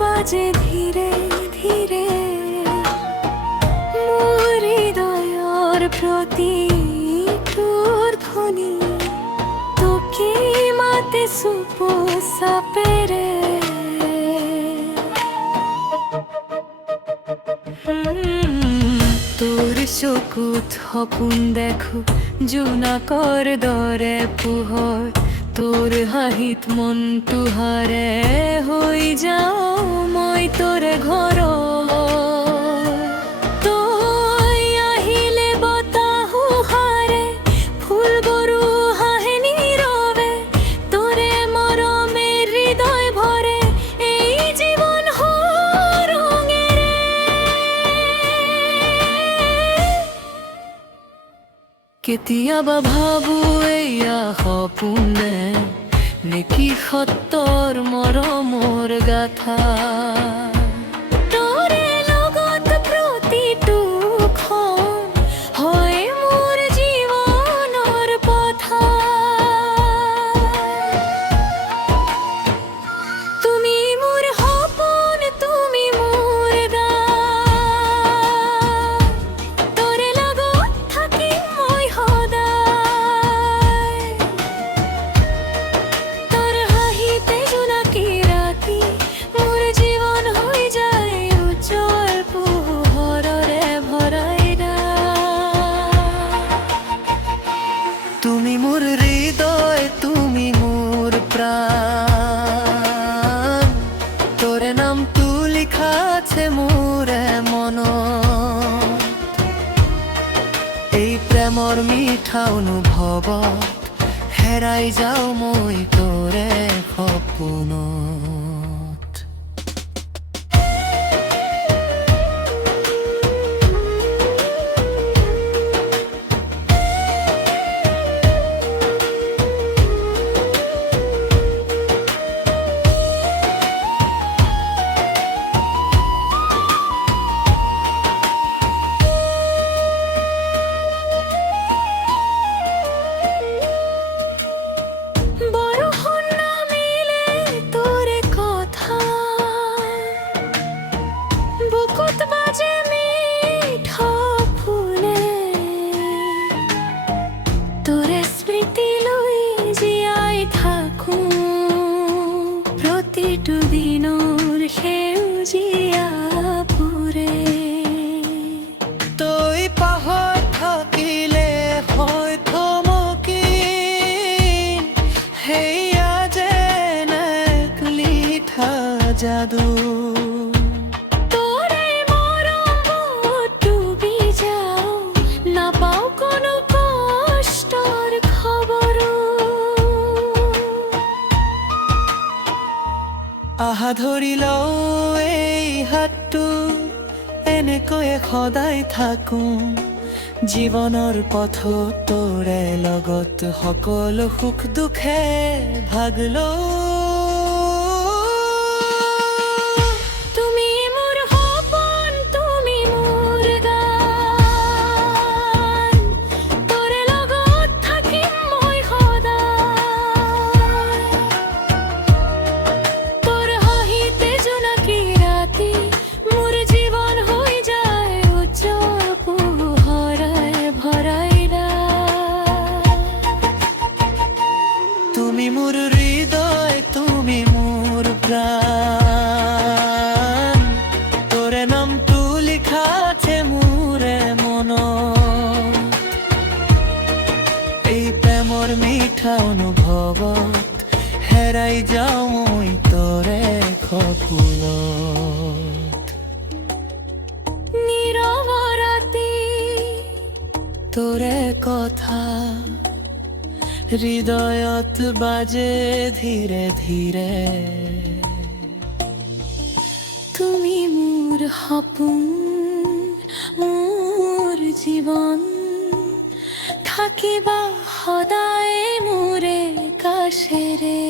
বাজে ধীরে ধীরে মোর হৃদয়ৰ প্ৰতি তোৰ ধ্বনি তোকে মাতে চুপ চাপেৰে তোৰ চকুত সপোন দেখো জোনাকৰ দৰে পোহৰ তোৰ হাঁহিত মনটো হাৰে হৈ যাওঁ মই তোৰে ঘৰত তই আহিলে বতাহো হাৰে ফুলবোৰো হাঁহে নীৰৱে তোৰে মৰমে হৃদয় ভৰে এই জীৱন ৰঙেৰে কেতিয়াবা ভাবো এয়া সপোনে নেকি সত্তৰ মৰমৰ গাথা তোৰে লগত প্ৰতিটো ক্ষণ হয় মোৰ জীৱনৰ পথা তুমি মোৰ সপোন তুমি মোৰ গান তোৰে লগত থাকিম মই সদায় তোৰ হাঁহিতে জোনাকী ৰাতি মোৰ জীৱন হৈ যায় উজ্জ্বল পোহৰেৰে ভৰাই তুমি মোৰ হৃদয় তুমি মোৰ প্ৰাণ তোৰে নামটো লিখা আছে মোৰে মনত এই প্ৰেমৰ মিঠা অনুভৱত হেৰাই যাওঁ মই তোৰে সপোনত বৰষুণ নামিলে তোৰে কথা বুকুত বাজে মিঠা ফুলে তোৰে স্মৃতি লৈ জীয়াই থাকো প্ৰতিটো দিনৰ সেউজীয়া পোৰে তই পাহৰ থাকিলে হয় থমকিন হেয়া যেনে লিখা যাদু তোৰে মৰমত ডুবি যাওঁ নাপাওঁ কোনো কষ্টৰ খবৰো আহা ধৰি লওঁ এই হাতটো এনেকৈয়ে সদায় থাকো জীৱনৰ পথত তোৰে লগত সকলো সুখ দুখে ভাগ লওঁ তুমি মোৰ সপোন তুমি মোৰ গান তোৰে লগত থাকিম মই সদায় তোৰ হাঁহিতে জোনাকী ৰাতি মোৰ জীৱন হৈ যায় উজ্জ্বল পোহৰেৰে ভৰাই তুমি মোৰ হৃদয় তুমি মোৰ প্ৰাণ তোৰে নামটো লিখা আছে মোৰে মনত এই প্ৰেমৰ মিঠা অনুভৱত হেৰাই যাওঁ মই তোৰে সপোনত নীৰৱ ৰাতি তোৰে কথা হৃদয়ত বাজে ধীৰে ধীৰে তুমি মোৰ সপোন মোৰ জীৱন থাকিবা সদায় মোৰে কাষেৰে